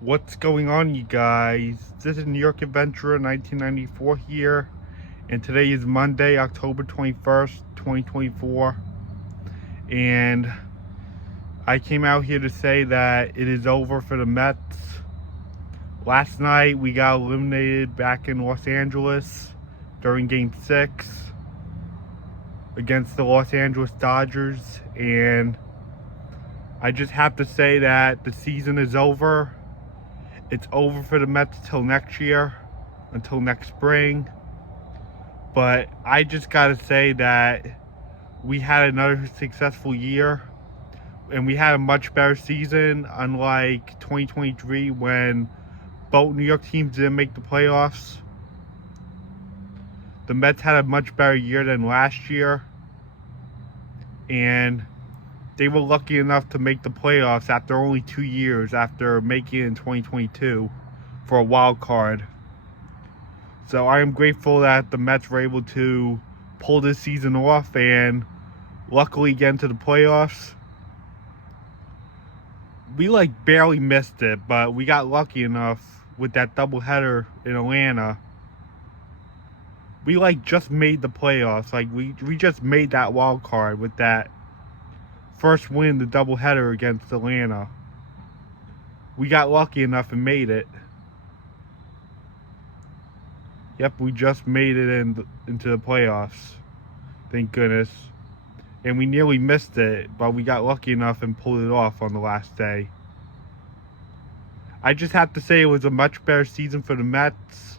What's going on, you guys? This is New York Adventurer 1994 here, and today is Monday, October 21st, 2024. And I came out here to say that it is over for the Mets. Last night we got eliminated back in Los Angeles during Game 6 against the Los Angeles Dodgers, and I just have to say that the season is over. It's over for the Mets till next year, until next spring. But I just gotta say that we had another successful year, and we had a much better season, unlike 2023 when both New York teams didn't make the playoffs. The Mets had a much better year than last year, and they were lucky enough to make the playoffs after only 2 years after making it in 2022 for a wild card. So I am grateful that the Mets were able to pull this season off and luckily get into the playoffs. We barely missed it, but we got lucky enough with that doubleheader in Atlanta. We just made the playoffs. We just made that wild card with that first win, the doubleheader against Atlanta. We got lucky enough and made it. Yep, we just made it into the playoffs. Thank goodness. And we nearly missed it, but we got lucky enough and pulled it off on the last day. I just have to say it was a much better season for the Mets.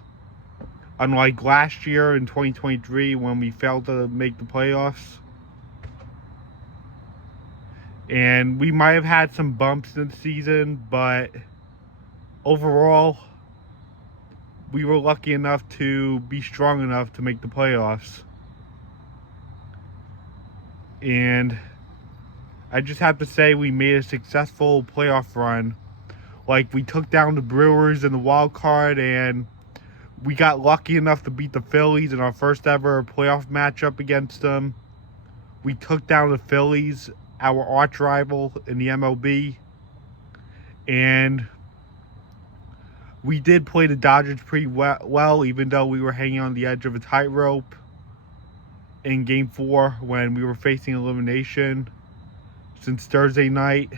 Unlike last year in 2023 when we failed to make the playoffs. And we might have had some bumps in the season, but overall, we were lucky enough to be strong enough to make the playoffs. And I just have to say we made a successful playoff run. We took down the Brewers in the wild card, and we got lucky enough to beat the Phillies in our first ever playoff matchup against them. We took down the Phillies, our arch rival in the MLB, and we did play the Dodgers pretty well, even though we were hanging on the edge of a tightrope in Game 4 when we were facing elimination since Thursday night.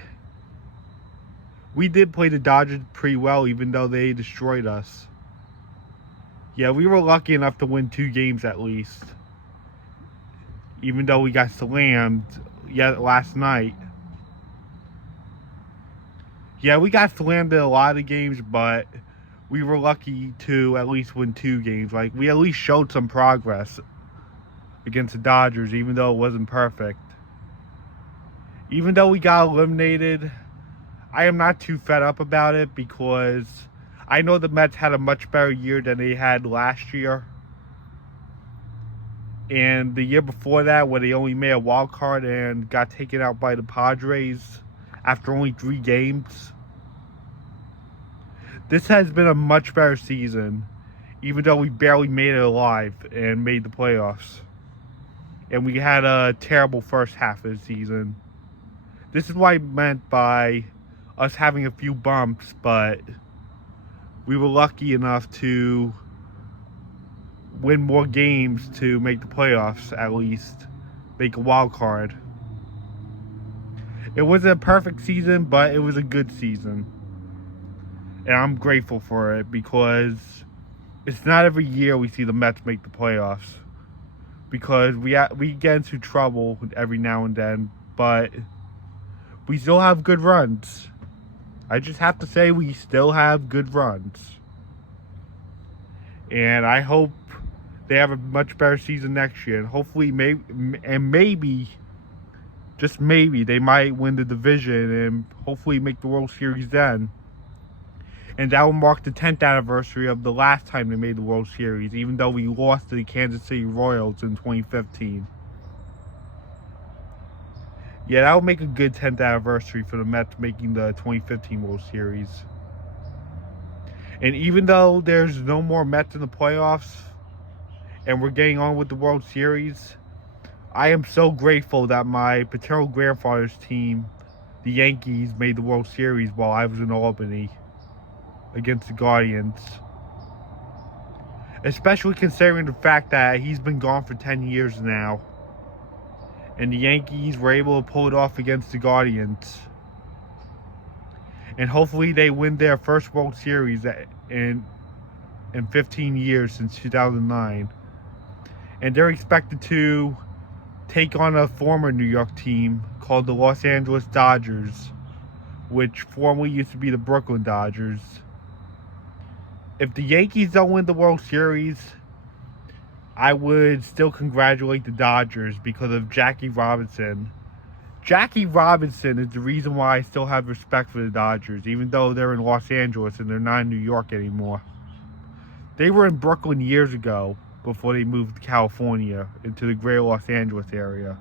We did play the Dodgers pretty well, even though they destroyed us. Yeah, we were lucky enough to win 2 games at least, even though we got slammed last night. Yeah, we got slammed in a lot of games, but we were lucky to at least win 2 games. We at least showed some progress against the Dodgers, even though it wasn't perfect. Even though we got eliminated, I am not too fed up about it because I know the Mets had a much better year than they had last year. And the year before that, where they only made a wild card and got taken out by the Padres after only 3 games. This has been a much better season, even though we barely made it alive and made the playoffs. And we had a terrible first half of the season. This is what I meant by us having a few bumps, but we were lucky enough to win more games to make the playoffs, at least make a wild card. It wasn't a perfect season, but it was a good season, and I'm grateful for it because it's not every year we see the Mets make the playoffs, because we get into trouble every now and then, but we still have good runs. I just have to say we still have good runs, and I hope they have a much better season next year, and hopefully, maybe, just maybe, they might win the division and hopefully make the World Series then. And that will mark the 10th anniversary of the last time they made the World Series, even though we lost to the Kansas City Royals in 2015. Yeah, that will make a good 10th anniversary for the Mets making the 2015 World Series. And even though there's no more Mets in the playoffs, and we're getting on with the World Series, I am so grateful that my paternal grandfather's team, the Yankees, made the World Series while I was in Albany. against the Guardians. Especially considering the fact that he's been gone for 10 years now. And the Yankees were able to pull it off against the Guardians. And hopefully they win their first World Series in 15 years since 2009. And they're expected to take on a former New York team called the Los Angeles Dodgers, which formerly used to be the Brooklyn Dodgers. If the Yankees don't win the World Series, I would still congratulate the Dodgers because of Jackie Robinson. Jackie Robinson is the reason why I still have respect for the Dodgers, even though they're in Los Angeles and they're not in New York anymore. They were in Brooklyn years ago before they moved to California into the greater Los Angeles area.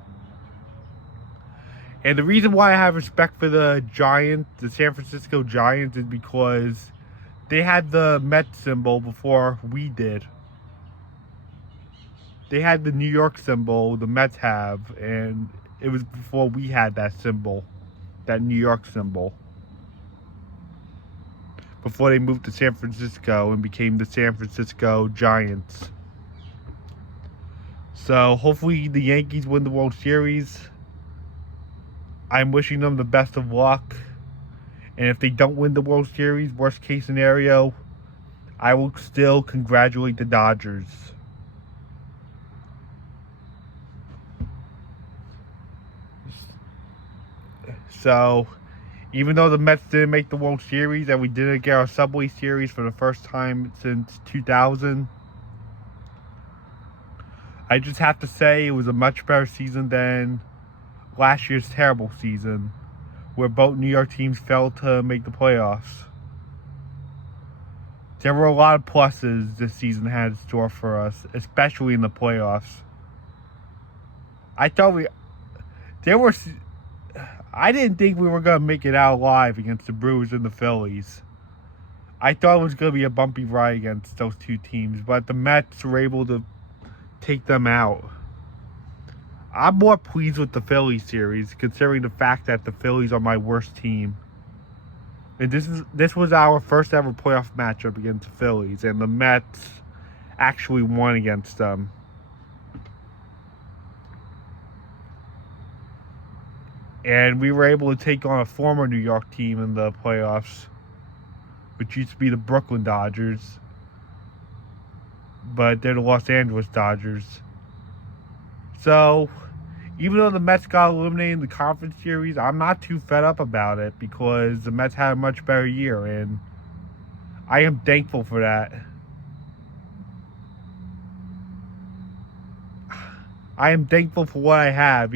And the reason why I have respect for the Giants, the San Francisco Giants, is because they had the Mets symbol before we did. They had the New York symbol the Mets have, and it was before we had that symbol, that New York symbol. Before they moved to San Francisco and became the San Francisco Giants. So hopefully the Yankees win the World Series. I'm wishing them the best of luck. And if they don't win the World Series, worst case scenario, I will still congratulate the Dodgers. So, even though the Mets didn't make the World Series and we didn't get our Subway Series for the first time since 2000, I just have to say it was a much better season than last year's terrible season, where both New York teams failed to make the playoffs. There were a lot of pluses this season had in store for us, especially in the playoffs. I didn't think we were going to make it out alive against the Brewers and the Phillies. I thought it was going to be a bumpy ride against those two teams, but the Mets were able to take them out. I'm more pleased with the Phillies series, considering the fact that the Phillies are my worst team. And this was our first ever playoff matchup against the Phillies, and the Mets actually won against them. And we were able to take on a former New York team in the playoffs, which used to be the Brooklyn Dodgers. But they're the Los Angeles Dodgers. So, even though the Mets got eliminated in the conference series, I'm not too fed up about it because the Mets had a much better year, and I am thankful for that. I am thankful for what I have,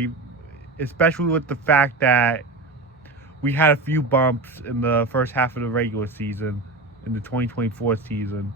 especially with the fact that we had a few bumps in the first half of the regular season, in the 2024 season.